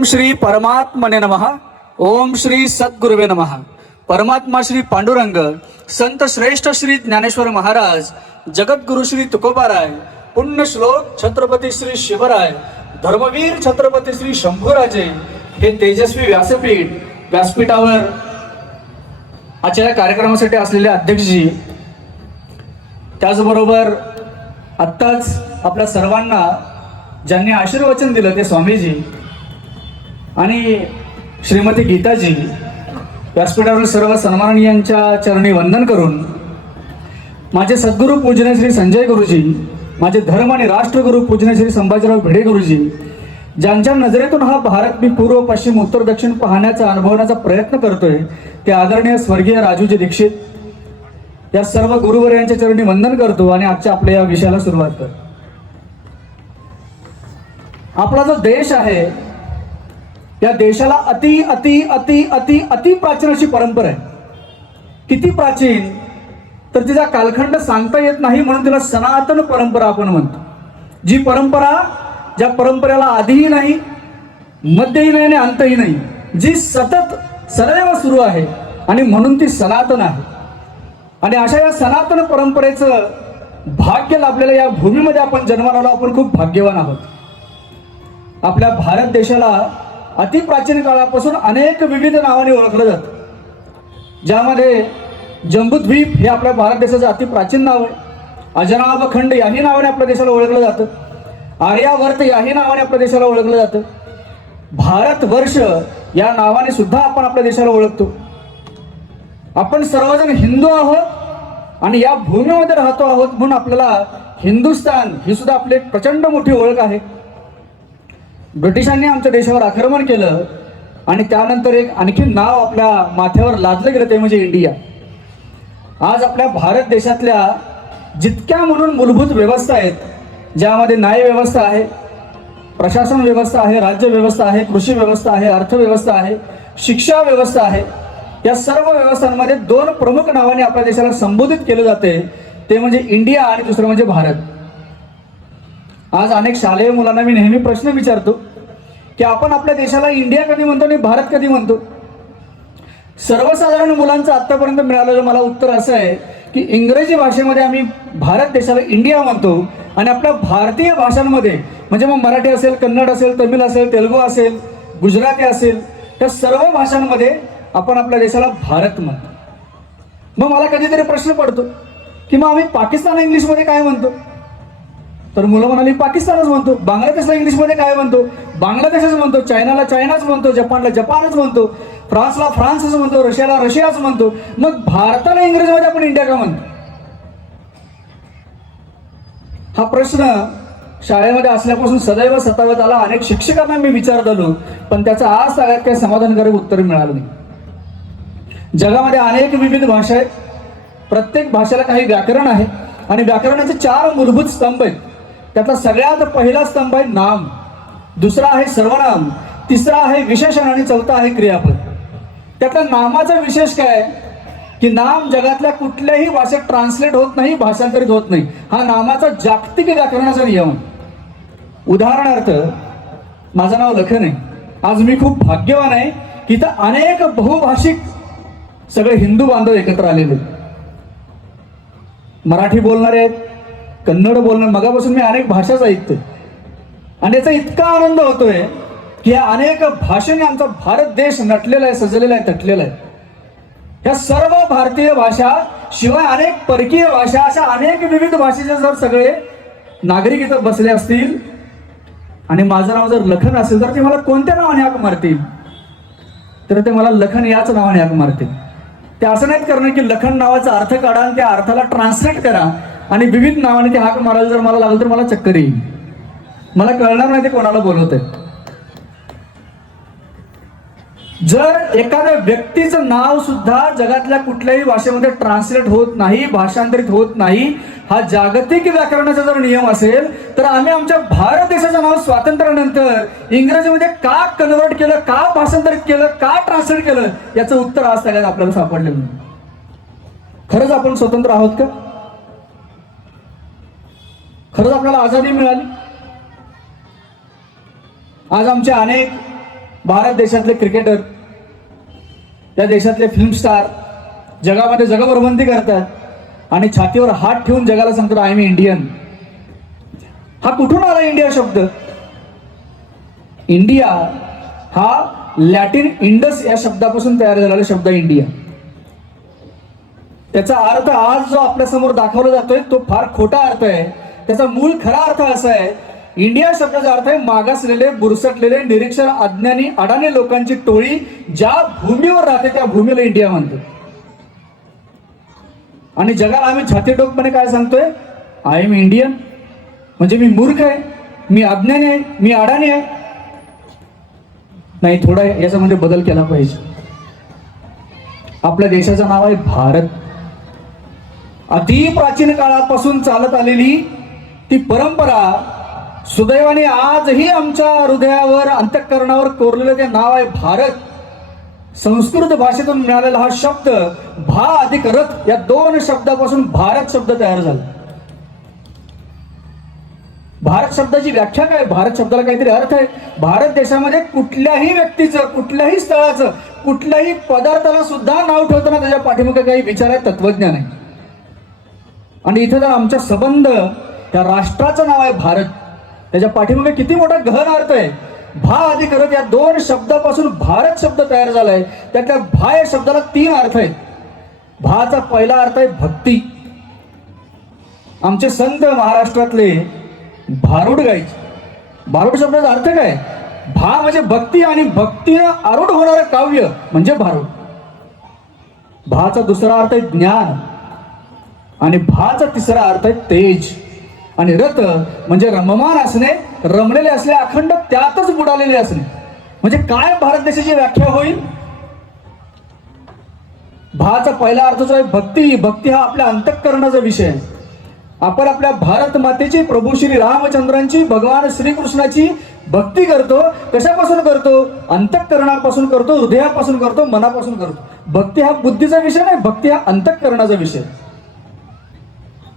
ओम श्री परमात्मने नमः. ओम श्री सद्गुरुवे नमः. परमात्मा श्री पांडुरंग, संत श्रेष्ठ श्री ज्ञानेश्वर महाराज, जगद्गुरु श्री तुकोबाराय, पुण्य श्लोक छत्रपती श्री शिवराय, धर्मवीर छत्रपती श्री शंभूराजे हे तेजस्वी व्यासपीठावर आजच्या कार्यक्रमासाठी असलेले अध्यक्षजी, त्याचबरोबर आत्ताच आपल्या सर्वांना ज्यांनी आशीर्वचन दिलं ते स्वामीजी आणि श्रीमती गीताजी, व्यासपीठावरील सर्व सन्माननीयांच्या चरणी वंदन करून माझे सद्गुरू पूजनीय श्री संजय गुरुजी, माझे धर्म आणि राष्ट्रगुरू पूजनीय श्री संभाजीराव भिडे गुरुजी, ज्यांच्या नजरेतून हा भारत मी पूर्व पश्चिम उत्तर दक्षिण पाहण्याचा अनुभवण्याचा प्रयत्न करतोय ते आदरणीय स्वर्गीय राजूजी दीक्षित, या सर्व गुरुवर्यांच्या चरणी वंदन करतो आणि आजच्या आपल्या या विषयाला सुरुवात करतो. आपला जो देश आहे या देशाला अति अति अति अति अति प्राचीन अशी परंपरा आहे. किती प्राचीन तर तिचा कालखंड सांगता येत नाही, म्हणून तिला सनातन परंपरा आपण म्हणतो. जी परंपरा, ज्या परंपरेला आधीही नाही, मध्यही नाही आणि अंतही नाही, जी सतत सदैव सुरू आहे आणि म्हणून ती सनातन आहे. आणि अशा या सनातन परंपरेचं भाग्य लाभलेल्या या भूमीमध्ये आपण जन्माला आलो, आपण खूप भाग्यवान आहोत. आपल्या भारत देशाला अति प्राचीन काळापासून अनेक विविध नावाने ओळखलं जातं, ज्यामध्ये जम्बूद्वीप हे आपल्या भारत देशाचं अति प्राचीन नाव आहे. अजनाब खंड याही नावाने आपल्या देशाला ओळखलं जातं. आर्यावर्त याही नावाने आपल्या देशाला ओळखलं जातं. भारतवर्ष या नावाने सुद्धा आपण आपल्या देशाला ओळखतो. आपण सर्वजण हिंदू आहोत आणि या भूमीमध्ये राहतो आहोत, म्हणून आपल्याला हिंदुस्थान ही सुद्धा आपली एक प्रचंड मोठी ओळख आहे. ब्रिटिशांनी आमच्या देशावर आक्रमण केलं आणि त्यानंतर एक आणखी नाव आपल्या माथ्यावर लादलं गेलं, ते म्हणजे इंडिया. आज आपल्या भारत देशातल्या जितक्या म्हणून मूलभूत व्यवस्था आहेत, ज्यामध्ये न्याय व्यवस्था आहे, प्रशासन व्यवस्था आहे, राज्य व्यवस्था आहे, कृषी व्यवस्था आहे, अर्थव्यवस्था आहे, शिक्षा व्यवस्था आहे, या सर्व व्यवस्थांमध्ये दोन प्रमुख नावाने आपल्या देशाला संबोधित केलं जाते, ते म्हणजे इंडिया आणि दुसरं म्हणजे भारत. आज अनेक शालेय मुलांना मी नेहमी प्रश्न विचारतो की आपण आपल्या देशाला इंडिया कधी म्हणतो आणि भारत कधी म्हणतो. सर्वसाधारण मुलांचं आतापर्यंत मिळालेलं मला उत्तर असं आहे की इंग्रजी भाषेमध्ये आम्ही भारत देशाला इंडिया म्हणतो आणि आपल्या भारतीय भाषांमध्ये म्हणजे मग मराठी असेल, कन्नड असेल, तमिळ असेल, तेलुगू असेल, गुजराती असेल, या सर्व भाषांमध्ये आपण आपल्या देशाला भारत म्हणतो. मग मला कधीतरी प्रश्न पडतो की मग आम्ही पाकिस्तान इंग्लिशमध्ये काय म्हणतो, तर मुलं म्हणाली पाकिस्तानच म्हणतो. बांगलादेशला इंग्लिशमध्ये काय म्हणतो, बांगलादेशच म्हणतो. चायनाला चायनाच म्हणतो, जपानला जपानच म्हणतो, फ्रान्सला फ्रान्सच म्हणतो, रशियाला रशियाच म्हणतो. मग भारताला इंग्रजीमध्ये आपण इंडिया का म्हणतो? हा प्रश्न शाळेमध्ये असल्यापासून सदैव सतावत आला. अनेक शिक्षकांना मी विचारत आलो, पण त्याचं आज सगळ्यात काही समाधानकारक उत्तर मिळालं नाही. जगामध्ये अनेक विविध भाषा आहेत, प्रत्येक भाषेला काही व्याकरण आहे आणि व्याकरणाचे 4 मूलभूत स्तंभ आहेत. त्यातला सगळ्यात पहिला स्तंभ आहे नाम, दुसरा आहे सर्वनाम, तिसरा आहे विशेषण आणि चौथा आहे क्रियापद. त्यातल्या नामाचा विशेष काय की नाम जगातल्या कुठल्याही भाषेत ट्रान्सलेट होत नाही, भाषांतरित होत नाही. हा नामाचा जागतिक व्याकरणाचा नियम. उदाहरणार्थ माझं नाव लखन आहे. आज मी खूप भाग्यवान आहे की इथं अनेक बहुभाषिक सगळे हिंदू बांधव एकत्र आलेले. मराठी बोलणारे आहेत, कन्नड बोलणारे, मगापासून मी अनेक भाषाच ऐकतोय आणि याचा इतका आनंद होतोय की या अनेक भाषेने आमचा भारत देश नटलेला आहे, सजलेला आहे, तटलेला आहे. ह्या सर्व भारतीय भाषा शिवाय अनेक परकीय भाषा, अशा अनेक विविध भाषेचे जर सगळे नागरिक इथं बसले असतील आणि माझं नाव जर लखन असेल तर ते मला कोणत्या नावाने हाक मारतील? तर ते मला लखन याच नावाने हाक मारतील. ते असं नाहीत करणं की लखन नावाचा अर्थ काढा आणि त्या अर्थाला ट्रान्सलेट करा आणि विविध नावाने ते हाक मारायला जर मला लागलं तर मला चक्कर येईल, मला कळणार नाही ते कोणाला बोलवत आहे. जर एखाद्या व्यक्तीचं नाव सुद्धा जगातल्या कुठल्याही भाषेमध्ये ट्रान्सलेट होत नाही, भाषांतरित होत नाही, हा जागतिक व्याकरणाचा जर नियम असेल तर आम्ही आमच्या भारत देशाचं नाव स्वातंत्र्यानंतर इंग्रजीमध्ये का कन्वर्ट केलं, का भाषांतरित केलं, का ट्रान्सलेट केलं, याचं उत्तर आज सगळ्यात आपल्याला सापडलेलं नाही. खरंच आपण स्वतंत्र आहोत का? खरंच आपल्याला आझादी मिळाली? आज आमचे अनेक भारत देशातले क्रिकेटर, या देशातले फिल्म स्टार जगामध्ये जगभरबंदी करतात आणि छातीवर हात ठेवून जगाला सांगतात आय एम इंडियन. हा कुठून आला इंडिया शब्द? इंडिया हा लॅटिन इंडस या शब्दापासून तयार झालेला शब्द इंडिया. त्याचा अर्थ आज जो आपल्या समोर दाखवला जातोय तो फार खोटा अर्थ आहे. त्याचा मूळ खरा अर्थ असा आहे, इंडिया शब्दाचा अर्थ आहे मागासलेले, बुरसटलेले, निरीक्षण अज्ञानी, अडाणी लोकांची टोळी ज्या भूमीवर राहते त्या भूमीला इंडिया म्हणतो. आणि जगाला आम्ही छातीटोकपणे काय सांगतोय? I am Indian. म्हणजे मी मूर्ख आहे, मी अज्ञानी आहे, मी अडाणी आहे? नाही, थोडा याच्यामध्ये बदल केला पाहिजे. आपल्या देशाचं नाव आहे भारत. अति प्राचीन काळापासून चालत आलेली ती परंपरा सुदैवाने आजही आमच्या हृदयावर, अंतःकरणावर कोरलेलं ते नाव आहे भारत. संस्कृत भाषेतून मिळालेला हा शब्द भा अधिक रथ या दोन शब्दापासून भारत शब्द तयार झाला. भारत शब्दाची व्याख्या काय? भारत शब्दाला काहीतरी अर्थ आहे. भारत देशामध्ये कुठल्याही व्यक्तीचं, कुठल्याही स्थळाचं, कुठल्याही पदार्थाला सुद्धा नाव ठेवताना त्याच्या पाठीमागे काही विचार आहे, तत्वज्ञान आहे. आणि इथे जर आमच्या संबंध त्या राष्ट्राचं नाव आहे भारत, त्याच्या पाठीमागे किती मोठा गहन अर्थ आहे. भा अधिक रथ या दोन शब्दापासून भारत शब्द तयार झालाय. त्यातल्या भा या शब्दाला 3 अर्थ आहेत. भाचा पहिला अर्थ आहे भक्ती. आमचे संत महाराष्ट्रातले भारुड गायचे. भारुड शब्दाचा अर्थ काय? भा म्हणजे भक्ती आणि भक्तीनं आरूढ होणारं काव्य म्हणजे भारुड. भाचा दुसरा अर्थ आहे ज्ञान आणि भाचा तिसरा अर्थ आहे तेज. आणि रथ म्हणजे रममान असणे, रमलेले असले, अखंड त्यातच बुडालेले असणे. म्हणजे काय भारत देशाची व्याख्या होईल? भाचा पहिला अर्थ जो आहे भक्ती. भक्ती हा आपल्या अंतःकरणाचा विषय आहे. आपण आपल्या भारत मातेची, प्रभू श्री रामचंद्रांची, भगवान श्रीकृष्णाची भक्ती करतो. कशापासून करतो? अंतःकरणापासून करतो, हृदयापासून करतो, मनापासून करतो. भक्ती हा बुद्धीचा विषय नाही, भक्ती हा अंतःकरणाचा विषय.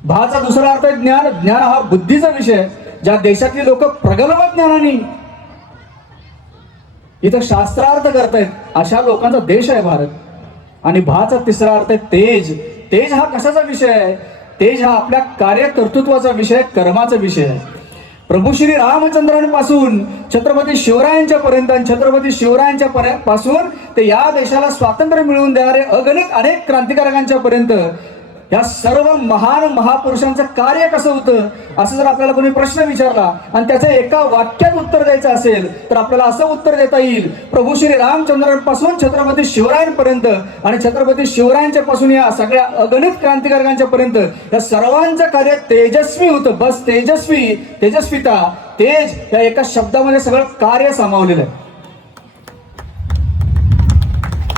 भाचा दुसरा अर्थ आहे ज्ञान. ज्ञान हा बुद्धीचा विषय. ज्या देशातली लोक प्रगल्भ ज्ञानाने इथं शास्त्रार्थ करतायत अशा लोकांचा देश आहे भारत. आणि भाचा तिसरा अर्थ आहे तेज. तेज हा कशाचा विषय आहे? तेज हा आपल्या कार्यकर्तृत्वाचा विषय, कर्माचा विषय आहे. प्रभू श्री रामचंद्रांपासून छत्रपती शिवरायांच्या पर्यंत, छत्रपती शिवरायांच्या पासून ते या देशाला स्वातंत्र्य मिळवून देणारे अगणित अनेक क्रांतिकारकांच्या पर्यंत या सर्व महान महापुरुषांचं कार्य कसं होतं असं जर आपल्याला कोणी प्रश्न विचारला आणि त्याचं एका वाक्यात उत्तर द्यायचं असेल तर आपल्याला असं उत्तर देता येईल, प्रभू श्री रामचंद्रांपासून छत्रपती शिवरायांपर्यंत आणि छत्रपती शिवरायांच्या पासून या सगळ्या अगणित क्रांतिकारकांच्या पर्यंत या सर्वांचं कार्य तेजस्वी होतं. बस तेजस्वी, तेजस्विता, तेज या एका शब्दामध्ये सगळं कार्य सामावलेलं आहे.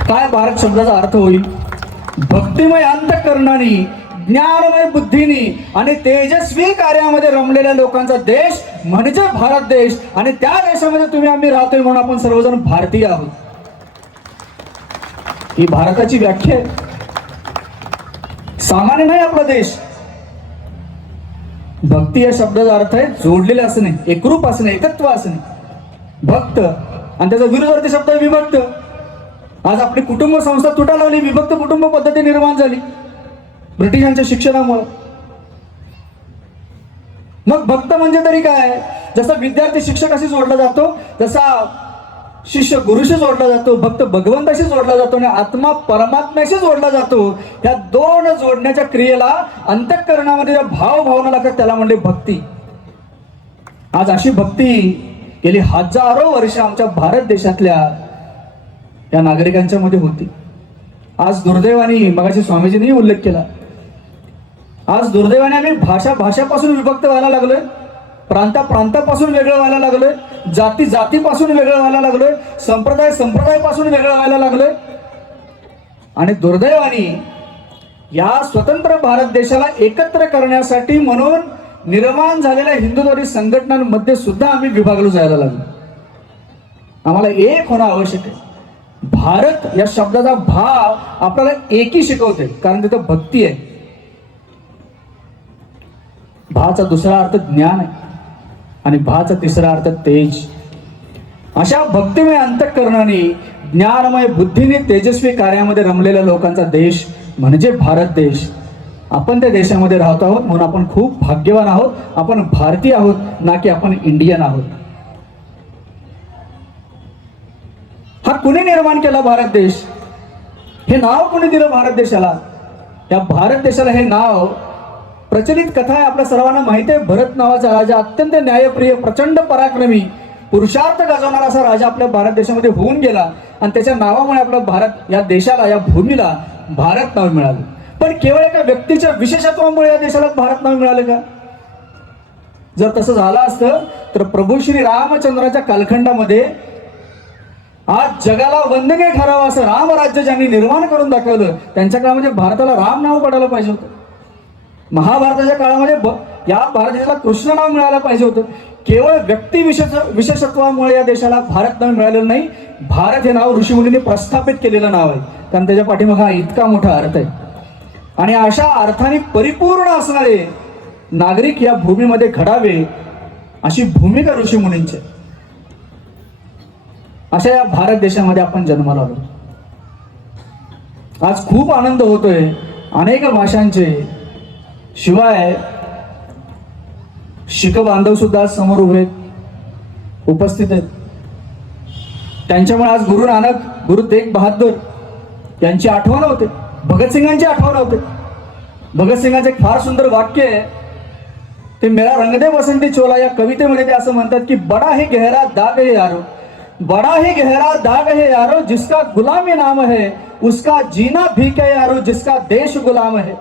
काय भारत शब्दाचा अर्थ होईल? भक्तिमय अंतःकरणाने, ज्ञानमय बुद्धीनी आणि तेजस्वी कार्यामध्ये रमलेल्या लोकांचा देश म्हणजे भारत देश. आणि त्या देशामध्ये तुम्ही आम्ही राहतोय म्हणून आपण सर्वजण भारतीय आहोत. ही भारताची व्याख्या आहे. सामान्य नाही आपला देश. भक्ती या शब्दाचा अर्थ आहे जोडलेले असणे, एकरूप असणे, एकत्व असणे. भक्त आणि त्याचा विरुद्धार्थी शब्द आहे विभक्त. आज आपली कुटुंब संस्था तुटायला लागली, विभक्त कुटुंब पद्धती निर्माण झाली ब्रिटिशांच्या शिक्षणामुळे. मग भक्त म्हणजे तरी काय? जसा विद्यार्थी शिक्षकाशी जोडला जातो, जसा शिष्य गुरुशी जोडला जातो, भक्त भगवंताशी जोडला जातो आणि आत्मा परमात्म्याशी जोडला जातो. या दोन जोडण्याच्या क्रियेला अंतःकरणामध्ये भाव भावना लागतात, त्याला म्हणजे भक्ती. आज अशी भक्ती गेली हजारो वर्ष आमच्या भारत देशातल्या या नागरिकांच्या मध्ये होती. आज दुर्दैवाने, मगाशी स्वामीजींनी उल्लेख केला, आज दुर्दैवाने आम्ही भाषापासून विभक्त व्हायला लागलोय, प्रांतापासून वेगळं व्हायला लागलोय, जातीपासून वेगळं व्हायला लागलोय, संप्रदायापासून वेगळं व्हायला लागलोय. आणि दुर्दैवाने या स्वतंत्र भारत देशाला एकत्र करण्यासाठी म्हणून निर्माण झालेल्या हिंदुत्ववादी संघटनांमध्ये सुद्धा आम्ही विभागलो जायला लागलो. आम्हाला एक होणं आवश्यक आहे. भारत या शब्दाचा भाव आपल्याला एकी शिकवते, कारण तिथं भक्ती आहे. भाचा दुसरा अर्थ ज्ञान आहे आणि भाचा तिसरा अर्थ तेज. अशा भक्तिमय अंतःकरणाने ज्ञानमय बुद्धीने तेजस्वी कार्यामध्ये रमलेल्या लोकांचा देश म्हणजे भारत देश. आपण त्या देशामध्ये राहत आहोत म्हणून आपण खूप भाग्यवान आहोत. आपण भारतीय आहोत, ना की आपण इंडियन आहोत. हा कुणी निर्माण केला भारत देश? हे नाव कोणी दिलं भारत देशाला? या भारत देशाला हे नाव, प्रचलित कथा आहे, आपल्या सर्वांना माहिती आहे. भरत नावाचा राजा, अत्यंत न्यायप्रिय, प्रचंड पराक्रमी, पुरुषार्थ गाजवणारा असा राजा आपल्या भारत देशामध्ये होऊन गेला आणि त्याच्या नावामुळे आपल्या भारत या देशाला, या भूमीला भारत नाव मिळालं. पण केवळ एका व्यक्तीच्या विशेषत्वामुळे या देशाला भारत नाव मिळालं का? जर तसं झालं असतं तर प्रभू श्री रामचंद्राच्या कालखंडामध्ये आज जगाला वंदनीय ठरावं असं रामराज्य ज्यांनी निर्माण करून दाखवलं, त्यांच्या काळामध्ये भारताला राम नाव पडायला पाहिजे होतं. महाभारताच्या काळामध्ये या भारत देशाला कृष्ण नाव मिळायला पाहिजे होतं. केवळ व्यक्ती विशेषत्वामुळे या देशाला भारत नाव मिळालेलं नाही. भारत हे नाव ऋषीमुनींनी प्रस्थापित केलेलं नाव आहे, कारण त्याच्या पाठीमागे हा इतका मोठा अर्थ आहे. आणि अशा अर्थाने परिपूर्ण असणारे नागरिक या भूमीमध्ये घडावे अशी भूमिका ऋषीमुनींची. अशा या भारत देशामध्ये आपण जन्माला आलो. आज खूप आनंद होतोय. अनेक भाषांचे, शिवाय शीख बांधव सुद्धा समोर उभे उपस्थित आहेत. त्यांच्यामुळे आज गुरु नानक, गुरु तेग बहादूर यांची आठवण होते, भगतसिंगांची आठवण होते. भगतसिंगांचे एक फार सुंदर वाक्य आहे, ते मेरा रंग दे बसंती चोला या कवितेमध्ये ते असं म्हणतात की बडा ही गहरा दाग है यारो, बड़ा ही गहरा दाग है यारो, जिसका गुलामी नाम है उसका जीना भीख है यारो, जिसका देश गुलाम है.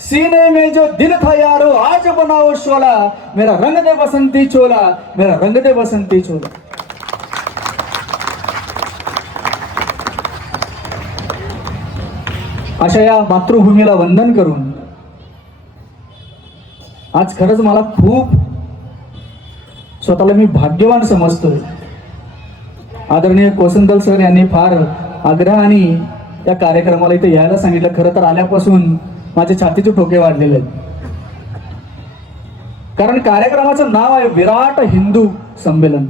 सीने में जो दिल था यारो आज बनाओ शोला, मेरा रंग दे बसंती चोला, मेरा रंग दे बसंती चोला. अशा या मातृभूमीला वंदन करून आज खरंच मला खूप स्वतःला मी भाग्यवान समजतोय. आदरणीय कोसंदल सर यांनी फार आग्रहाने या कार्यक्रमाला इथे यायला सांगितलं. खरं तर आल्यापासून माझे छातीचे ठोके वाढलेले आहेत, कारण कार्यक्रमाचं नाव आहे विराट हिंदू संमेलन.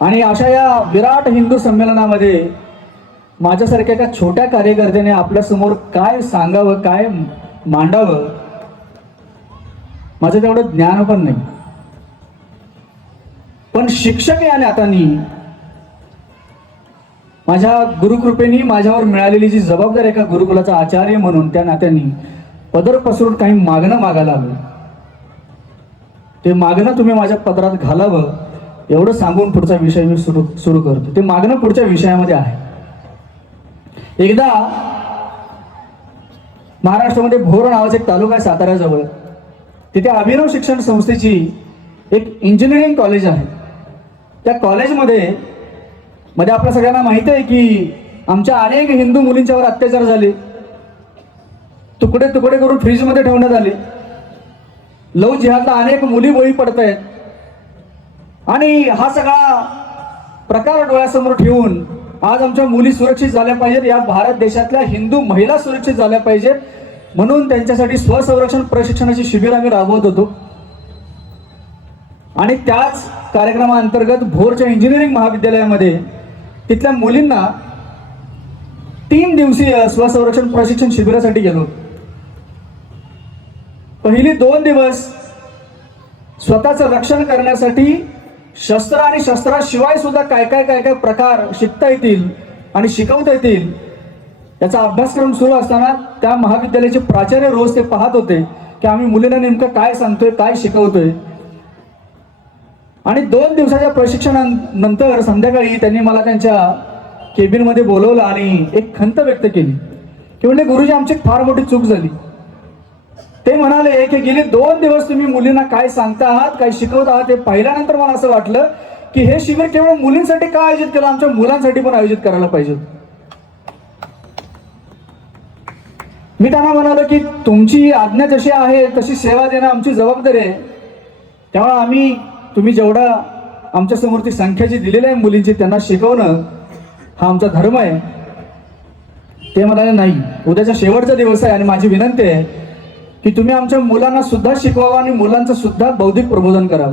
आणि अशा या विराट हिंदू संमेलनामध्ये माझ्यासारख्या एका छोट्या कार्यकर्त्याने आपल्या समोर काय सांगावं, काय मांडावं, माझं तेवढं ज्ञान पण नाही. पण शिक्षक या नात्याने, माझ्या गुरुकृपेने माझ्यावर मिळालेली जी जबाबदारी एका गुरुकुलाचा आचार्य म्हणून, त्या नात्याने पदर पसरून काही मागणं मागायला आलं. ते मागणं तुम्ही माझ्या पदरात घालावं एवढं सांगून पुढचा विषय मी सुरू करतो. ते मागणं पुढच्या विषयामध्ये आहे. एकदा महाराष्ट्रामध्ये भोर नावाचा एक तालुका आहे साताऱ्याजवळ, तिथे अभिनव शिक्षण संस्थेची एक इंजिनिअरिंग कॉलेज आहे. त्या कॉलेजमध्ये आपल्या सगळ्यांना माहिती आहे की आमच्या अनेक हिंदू मुलींच्यावर अत्याचार झाले, तुकडे तुकडे करून फ्रीजमध्ये ठेवण्यात आले. लव जिहादला अनेक मुली बळी पडत आहेत. आणि हा सगळा प्रकार डोळ्यासमोर ठेवून आज आमच्या मुली सुरक्षित झाल्या पाहिजेत, या भारत देशातल्या हिंदू महिला सुरक्षित झाल्या पाहिजेत, म्हणून त्यांच्यासाठी स्वसंरक्षण प्रशिक्षणाची शिबिर आम्ही राबवत होतो. आणि त्याच कार्यक्रमाअंतर्गत भोरच्या इंजिनिअरिंग महाविद्यालयामध्ये तिथल्या मुलींना 3 दिवसीय स्वसंरक्षण प्रशिक्षण शिबिरासाठी गेलो. पहिली 2 दिवस स्वतःचं रक्षण करण्यासाठी शस्त्र आणि शस्त्राशिवाय सुद्धा काय काय प्रकार शिकता येतील आणि शिकवता येतील याचा अभ्यासक्रम सुरू असताना त्या महाविद्यालयाचे प्राचार्य रोज ते पाहत होते की आम्ही मुलींना नेमकं काय सांगतोय, काय शिकवतोय. आणि 2 दिवसाच्या प्रशिक्षणानंतर संध्याकाळी त्यांनी मला त्यांच्या केबिनमध्ये बोलवलं आणि एक खंत व्यक्त केली की म्हणजे गुरुजी, आमची फार मोठी चूक झाली. ते म्हणाले की गेले 2 दिवस तुम्ही मुलींना काय सांगता आहात, काय शिकवत आहात, ते पाहिल्यानंतर मला असं वाटलं की हे शिबिर केवळ मुलींसाठी का आयोजित केलं, आमच्या मुलांसाठी पण आयोजित करायला पाहिजे. मी त्यांना म्हणालो की तुमची आज्ञा जशी आहे तशी सेवा देणं आमची जबाबदारी आहे. त्यामुळे तुम्ही जेवढा आमच्या समोर ती संख्या जी दिलेली आहे मुलींची, त्यांना शिकवणं हा आमचा धर्म आहे. ते म्हणाले नाही, उद्याचा शेवटचा दिवस आहे आणि माझी विनंती आहे की तुम्ही आमच्या मुलांना सुद्धा शिकवावं आणि मुलांचं सुद्धा बौद्धिक प्रबोधन करावं.